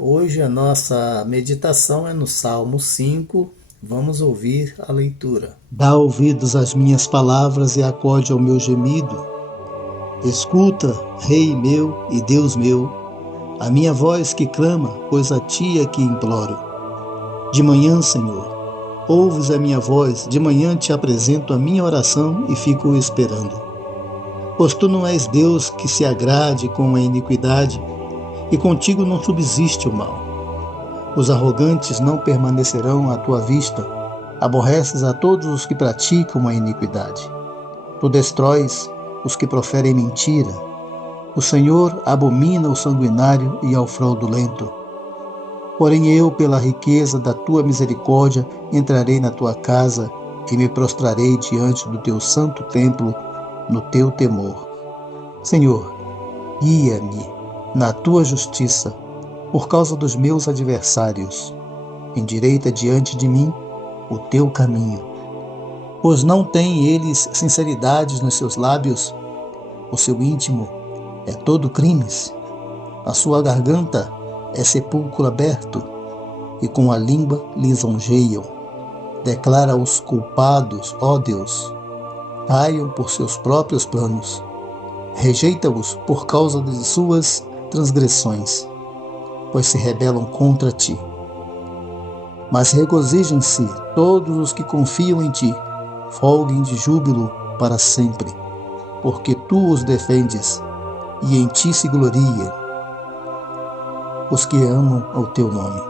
Hoje a nossa meditação é no Salmo 5. Vamos ouvir a leitura. Dá ouvidos às minhas palavras e acode ao meu gemido. Escuta, Rei meu e Deus meu, a minha voz que clama, pois a ti é que imploro. De manhã, Senhor, ouves a minha voz, de manhã te apresento a minha oração e fico esperando. Pois tu não és Deus que se agrade com a iniquidade, e contigo não subsiste o mal. Os arrogantes não permanecerão à tua vista, aborreces a todos os que praticam a iniquidade. Tu destróis os que proferem mentira. O Senhor abomina o sanguinário e ao fraudulento. Porém eu, pela riqueza da tua misericórdia, entrarei na tua casa e me prostrarei diante do teu santo templo no teu temor. Senhor, guia-me na tua justiça, por causa dos meus adversários. Endireita diante de mim o teu caminho. Pois não têm eles sinceridade nos seus lábios, o seu íntimo é todo crimes. A sua garganta é sepulcro aberto, e com a língua lisonjeiam. Declara os culpados, ó Deus, caiam por seus próprios planos. Rejeita-os por causa de suas transgressões, pois se rebelam contra ti. Mas regozijem-se todos os que confiam em ti, folguem de júbilo para sempre, porque tu os defendes e em ti se gloriem os que amam ao teu nome.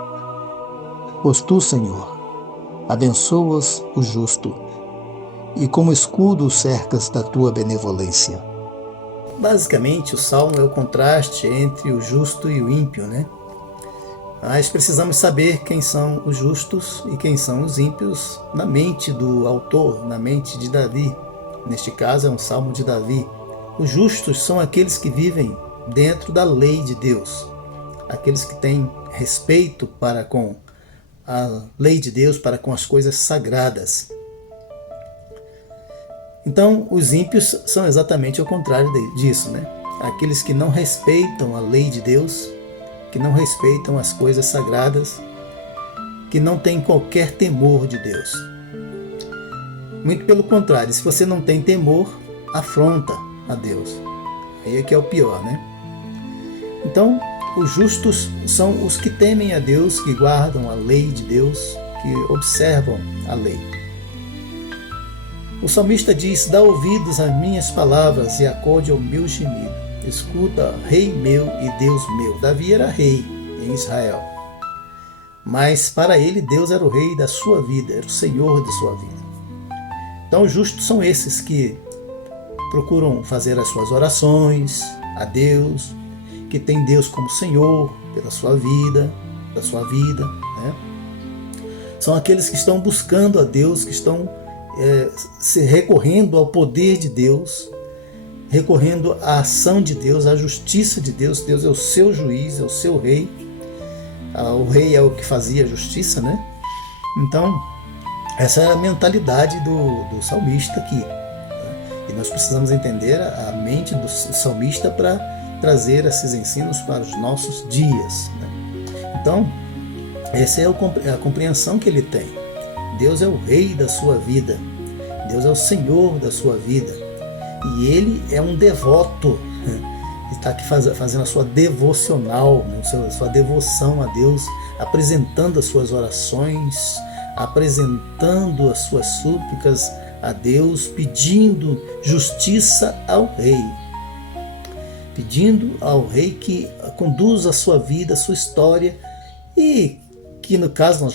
Pois tu, Senhor, abençoas o justo e como escudo o cercas da tua benevolência. Basicamente, o Salmo é o contraste entre o justo e o ímpio, né? Mas precisamos saber quem são os justos e quem são os ímpios na mente do autor, na mente de Davi. Neste caso é um Salmo de Davi. Os justos são aqueles que vivem dentro da lei de Deus, aqueles que têm respeito para com a lei de Deus, para com as coisas sagradas. Então, os ímpios são exatamente o contrário disso, né? Aqueles que não respeitam a lei de Deus, que não respeitam as coisas sagradas, que não têm qualquer temor de Deus. Muito pelo contrário, se você não tem temor, afronta a Deus. Aí é que é o pior, né? Então, os justos são os que temem a Deus, que guardam a lei de Deus, que observam a lei. O salmista diz: dá ouvidos às minhas palavras e acode ao meu gemido. Escuta, Rei meu e Deus meu. Davi era rei em Israel, mas para ele Deus era o rei da sua vida, era o Senhor de sua vida. Então os justos são esses que procuram fazer as suas orações a Deus, que tem Deus como Senhor pela sua vida, né? São aqueles que estão buscando a Deus, que estão se recorrendo ao poder de Deus, recorrendo à ação de Deus, à justiça de Deus. Deus é o seu juiz, é o seu rei. O rei é o que fazia a justiça, né? Então, essa é a mentalidade do salmista aqui. E nós precisamos entender a mente do salmista para trazer esses ensinos para os nossos dias, né? Então, essa é a compreensão que ele tem. Deus é o rei da sua vida, Deus é o Senhor da sua vida, e ele é um devoto, está aqui fazendo a sua devocional, a sua devoção a Deus, apresentando as suas orações, apresentando as suas súplicas a Deus, pedindo justiça ao rei, pedindo ao rei que conduza a sua vida, a sua história, e que no caso nós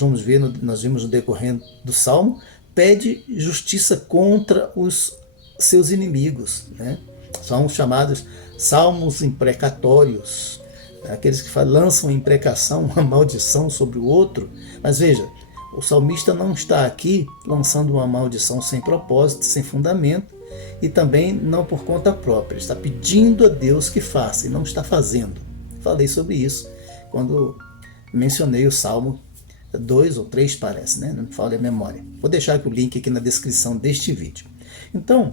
vimos no decorrer do Salmo, pede justiça contra os seus inimigos, né? São chamados salmos imprecatórios, aqueles que lançam imprecação, uma maldição sobre o outro. Mas veja, o salmista não está aqui lançando uma maldição sem propósito, sem fundamento, e também não por conta própria. Ele está pedindo a Deus que faça e não está fazendo. Falei sobre isso quando mencionei o Salmo 2 ou 3, parece, né? Não me falha a memória. Vou deixar aqui o link aqui na descrição deste vídeo. Então,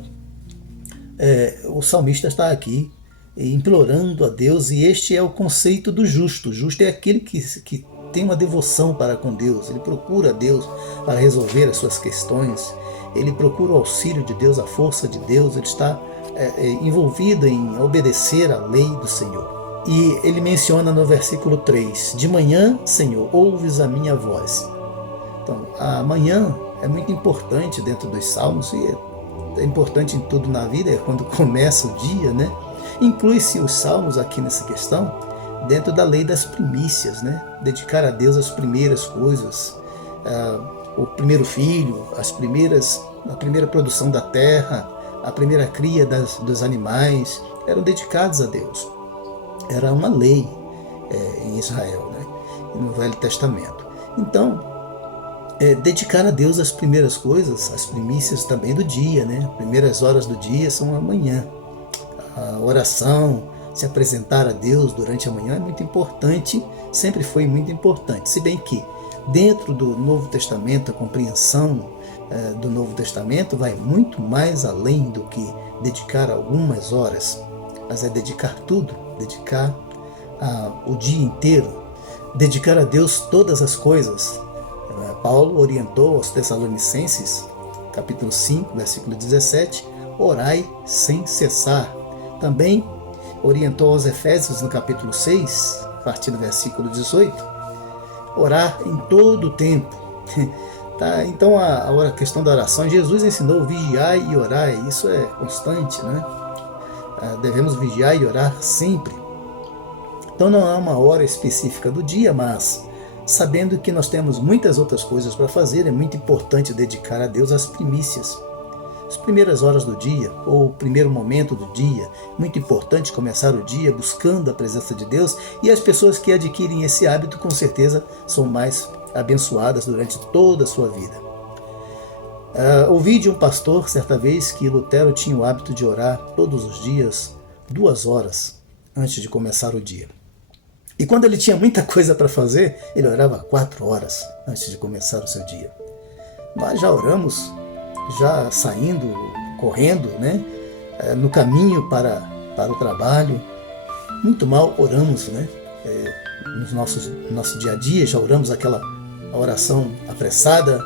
o salmista está aqui implorando a Deus, e este é o conceito do justo. O justo é aquele que tem uma devoção para com Deus, ele procura Deus para resolver as suas questões, ele procura o auxílio de Deus, a força de Deus, ele está envolvido em obedecer à lei do Senhor. E ele menciona no versículo 3, de manhã, Senhor, ouves a minha voz. Então, a manhã é muito importante dentro dos salmos, e é importante em tudo na vida, é quando começa o dia, né? Inclui-se os salmos aqui nessa questão, dentro da lei das primícias, né? Dedicar a Deus as primeiras coisas, o primeiro filho, a primeira produção da terra, a primeira cria dos animais, eram dedicados a Deus. Era uma lei em Israel, né? No Velho Testamento. Então, dedicar a Deus as primeiras coisas, as primícias também do dia, né? As primeiras horas do dia são a manhã. A oração, se apresentar a Deus durante a manhã é muito importante, sempre foi muito importante. Se bem que dentro do Novo Testamento, a compreensão do Novo Testamento vai muito mais além do que dedicar algumas horas, mas é dedicar tudo, dedicar o dia inteiro, dedicar a Deus todas as coisas. Paulo orientou aos Tessalonicenses, capítulo 5, versículo 17, orai sem cessar. Também orientou aos Efésios, no capítulo 6, a partir do versículo 18, orar em todo o tempo. Tá? Então a questão da oração, Jesus ensinou vigiai e orai, isso é constante, né? Devemos vigiar e orar sempre. Então não há uma hora específica do dia, mas sabendo que nós temos muitas outras coisas para fazer, é muito importante dedicar a Deus as primícias. As primeiras horas do dia, ou o primeiro momento do dia, muito importante começar o dia buscando a presença de Deus, e as pessoas que adquirem esse hábito com certeza são mais abençoadas durante toda a sua vida. Ouvi de um pastor certa vez que Lutero tinha o hábito de orar todos os dias 2 horas antes de começar o dia. E quando ele tinha muita coisa para fazer, ele orava 4 horas antes de começar o seu dia. Nós já oramos, já saindo, correndo, né? No caminho para o trabalho. Muito mal oramos, né? No nosso dia a dia, já oramos aquela oração apressada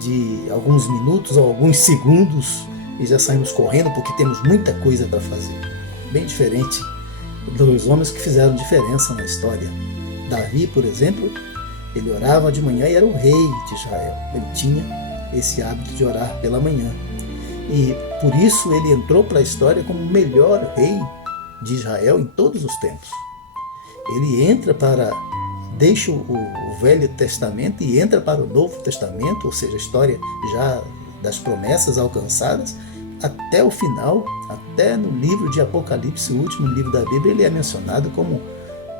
de alguns minutos ou alguns segundos e já saímos correndo porque temos muita coisa para fazer. Bem diferente dos homens que fizeram diferença na história. Davi, por exemplo, ele orava de manhã e era o rei de Israel. Ele tinha esse hábito de orar pela manhã. E por isso ele entrou para a história como o melhor rei de Israel em todos os tempos. Ele deixa o Velho Testamento e entra para o Novo Testamento, ou seja, a história já das promessas alcançadas, até o final, até no livro de Apocalipse, o último livro da Bíblia, ele é mencionado como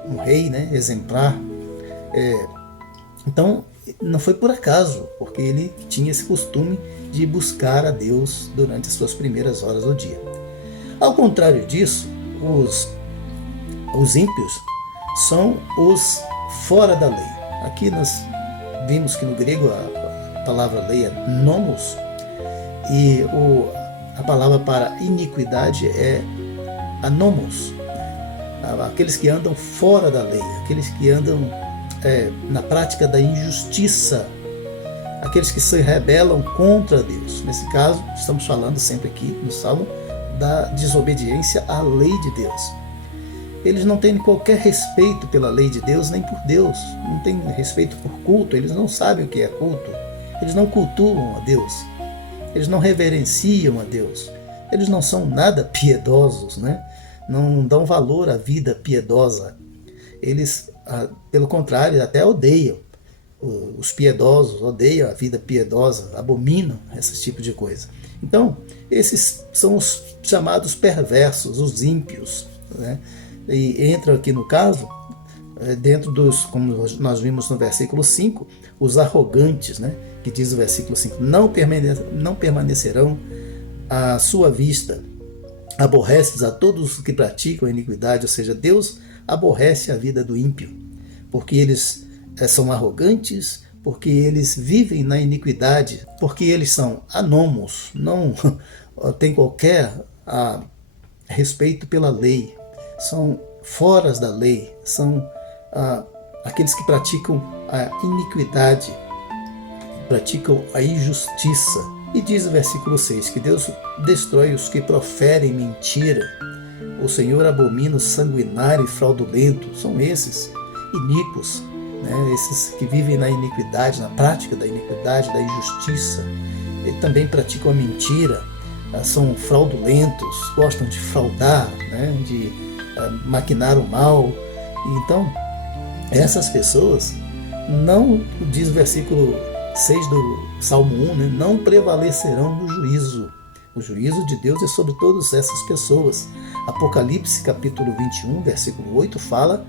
um rei, né, exemplar. Então, não foi por acaso, porque ele tinha esse costume de buscar a Deus durante as suas primeiras horas do dia. Ao contrário disso, os ímpios são os fora da lei. Aqui nós vimos que no grego a palavra lei é nomos, e a palavra para iniquidade é anomos. Aqueles que andam fora da lei, aqueles que andam na prática da injustiça, aqueles que se rebelam contra Deus. Nesse caso, estamos falando sempre aqui no Salmo da desobediência à lei de Deus. Eles não têm qualquer respeito pela lei de Deus, nem por Deus. Não têm respeito por culto, eles não sabem o que é culto. Eles não cultuam a Deus. Eles não reverenciam a Deus. Eles não são nada piedosos, né? Não dão valor à vida piedosa. Eles, pelo contrário, até odeiam. Os piedosos odeiam a vida piedosa, abominam esse tipo de coisa. Então, esses são os chamados perversos, os ímpios, né? E entram aqui no caso, dentro dos, como nós vimos no versículo 5, os arrogantes, né? Que diz o versículo 5, não permanecerão à sua vista, aborreces a todos os que praticam a iniquidade, ou seja, Deus aborrece a vida do ímpio, porque eles são arrogantes, porque eles vivem na iniquidade, porque eles são anômos, não tem qualquer respeito pela lei. são foras da lei, são aqueles que praticam a iniquidade, praticam a injustiça. E diz o versículo 6 que Deus destrói os que proferem mentira. O Senhor abomina o sanguinário e fraudulento. São esses iníquos, né? Esses que vivem na iniquidade, na prática da iniquidade, da injustiça. E também praticam a mentira, são fraudulentos, gostam de fraudar, né? De maquinar o mal. E então, essas pessoas não, diz o versículo 6 do Salmo 1, né, não prevalecerão no juízo. O juízo de Deus é sobre todas essas pessoas. Apocalipse capítulo 21, versículo 8, fala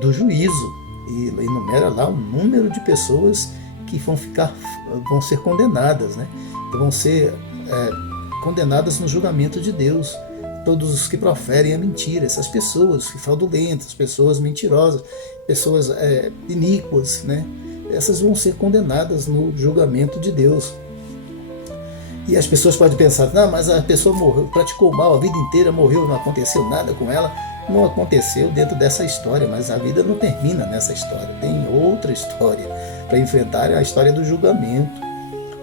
do juízo e enumera lá o número de pessoas que vão ser condenadas, né? Que vão ser condenadas no julgamento de Deus. Todos os que proferem a mentira, essas pessoas fraudulentas, pessoas mentirosas, pessoas iníquas, né? Essas vão ser condenadas no julgamento de Deus. E as pessoas podem pensar, não, mas a pessoa morreu, praticou mal a vida inteira, morreu, não aconteceu nada com ela. Não aconteceu dentro dessa história, mas a vida não termina nessa história. Tem outra história para enfrentar, a história do julgamento.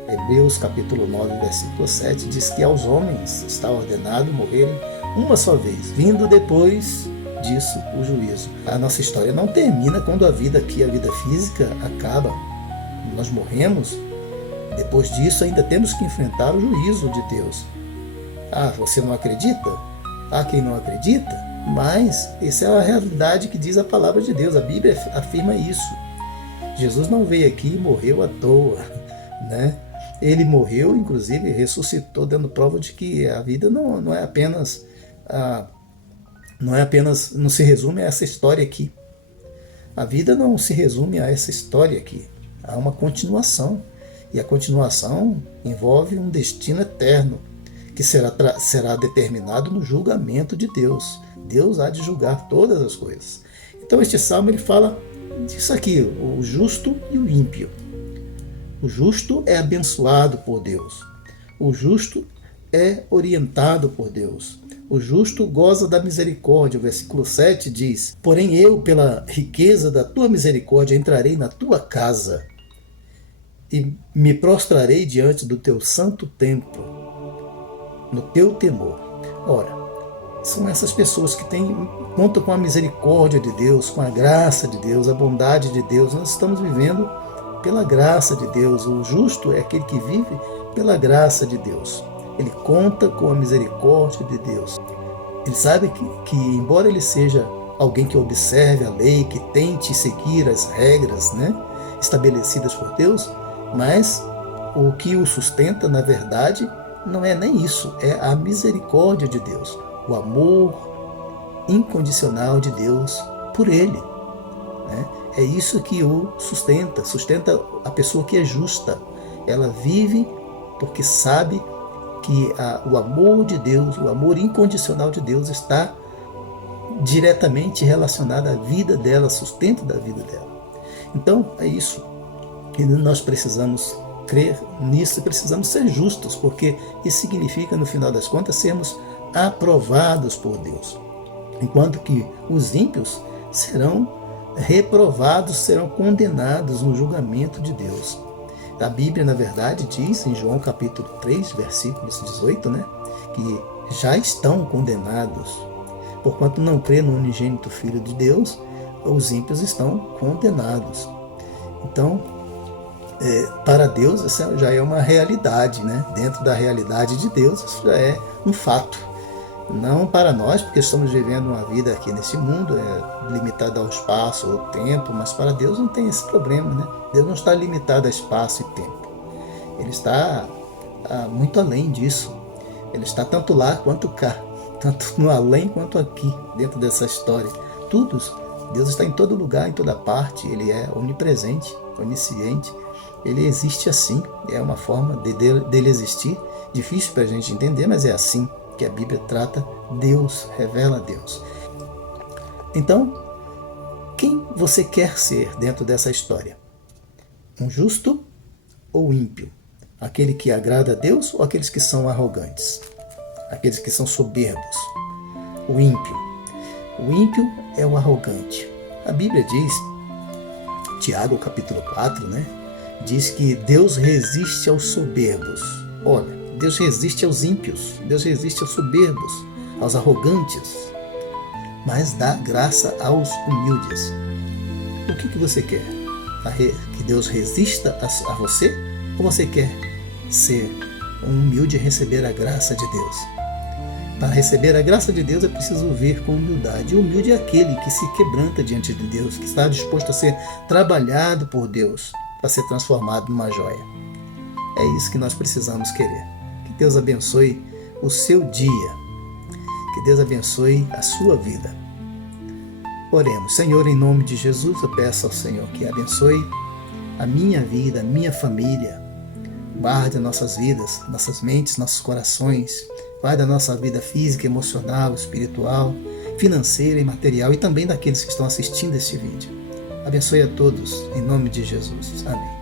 Hebreus capítulo 9, versículo 7 diz que aos homens está ordenado morrerem uma só vez, vindo depois disso o juízo. A nossa história não termina quando a vida aqui, a vida física, acaba. Nós morremos. Depois disso ainda temos que enfrentar o juízo de Deus. Você não acredita? Há quem não acredita, mas essa é a realidade que diz a palavra de Deus. A Bíblia afirma isso. Jesus não veio aqui e morreu à toa, né? Ele morreu, inclusive, ressuscitou, dando prova de que a vida não é apenas não se resume a essa história aqui. A vida não se resume a essa história aqui. Há uma continuação. E a continuação envolve um destino eterno, que será determinado no julgamento de Deus. Deus há de julgar todas as coisas. Então este salmo ele fala disso aqui, o justo e o ímpio. O justo é abençoado por Deus. O justo é orientado por Deus. O justo goza da misericórdia. O versículo 7 diz: porém eu, pela riqueza da tua misericórdia, entrarei na tua casa e me prostrarei diante do teu santo templo, no teu temor. Ora, são essas pessoas que contam com a misericórdia de Deus, com a graça de Deus, a bondade de Deus. Nós estamos vivendo pela graça de Deus. O justo é aquele que vive pela graça de Deus. Ele conta com a misericórdia de Deus. Ele sabe que embora ele seja alguém que observe a lei, que tente seguir as regras, né, estabelecidas por Deus, mas o que o sustenta, na verdade, não é nem isso, é a misericórdia de Deus, o amor incondicional de Deus por ele, né? É isso que o sustenta a pessoa que é justa. Ela vive porque sabe que o amor de Deus, o amor incondicional de Deus está diretamente relacionado à vida dela, sustento da vida dela. Então, é isso. E nós precisamos crer nisso e precisamos ser justos, porque isso significa, no final das contas, sermos aprovados por Deus. Enquanto que os ímpios serão reprovados, serão condenados no julgamento de Deus. A Bíblia, na verdade, diz em João capítulo 3, versículos 18, né, que já estão condenados. Porquanto não crê no unigênito Filho de Deus, os ímpios estão condenados. Então, para Deus, essa já é uma realidade, né? Dentro da realidade de Deus, isso já é um fato. Não para nós, porque estamos vivendo uma vida aqui nesse mundo, limitada ao espaço ou tempo, mas para Deus não tem esse problema, né? Deus não está limitado a espaço e tempo. Ele está muito além disso. Ele está tanto lá quanto cá, tanto no além quanto aqui, dentro dessa história. Deus está em todo lugar, em toda parte. Ele é onipresente, onisciente. Ele existe assim, é uma forma dele existir, difícil para a gente entender, mas é assim que a Bíblia trata Deus, revela Deus. Então, quem você quer ser dentro dessa história? Um justo ou ímpio? Aquele que agrada a Deus ou aqueles que são arrogantes? Aqueles que são soberbos? O ímpio. O ímpio é o arrogante. A Bíblia diz, Tiago capítulo 4, né? Diz que Deus resiste aos soberbos. Olha, Deus resiste aos ímpios, Deus resiste aos soberbos, aos arrogantes, mas dá graça aos humildes. O que você quer? Que Deus resista a você? Ou você quer ser um humilde e receber a graça de Deus? Para receber a graça de Deus é preciso vir com humildade. E humilde é aquele que se quebranta diante de Deus, que está disposto a ser trabalhado por Deus, para ser transformado numa joia. É isso que nós precisamos querer. Que Deus abençoe o seu dia. Que Deus abençoe a sua vida. Oremos. Senhor, em nome de Jesus, eu peço ao Senhor que abençoe a minha vida, a minha família. Guarde nossas vidas, nossas mentes, nossos corações. Guarde a nossa vida física, emocional, espiritual, financeira e material, e também daqueles que estão assistindo este vídeo. Abençoe a todos, em nome de Jesus. Amém.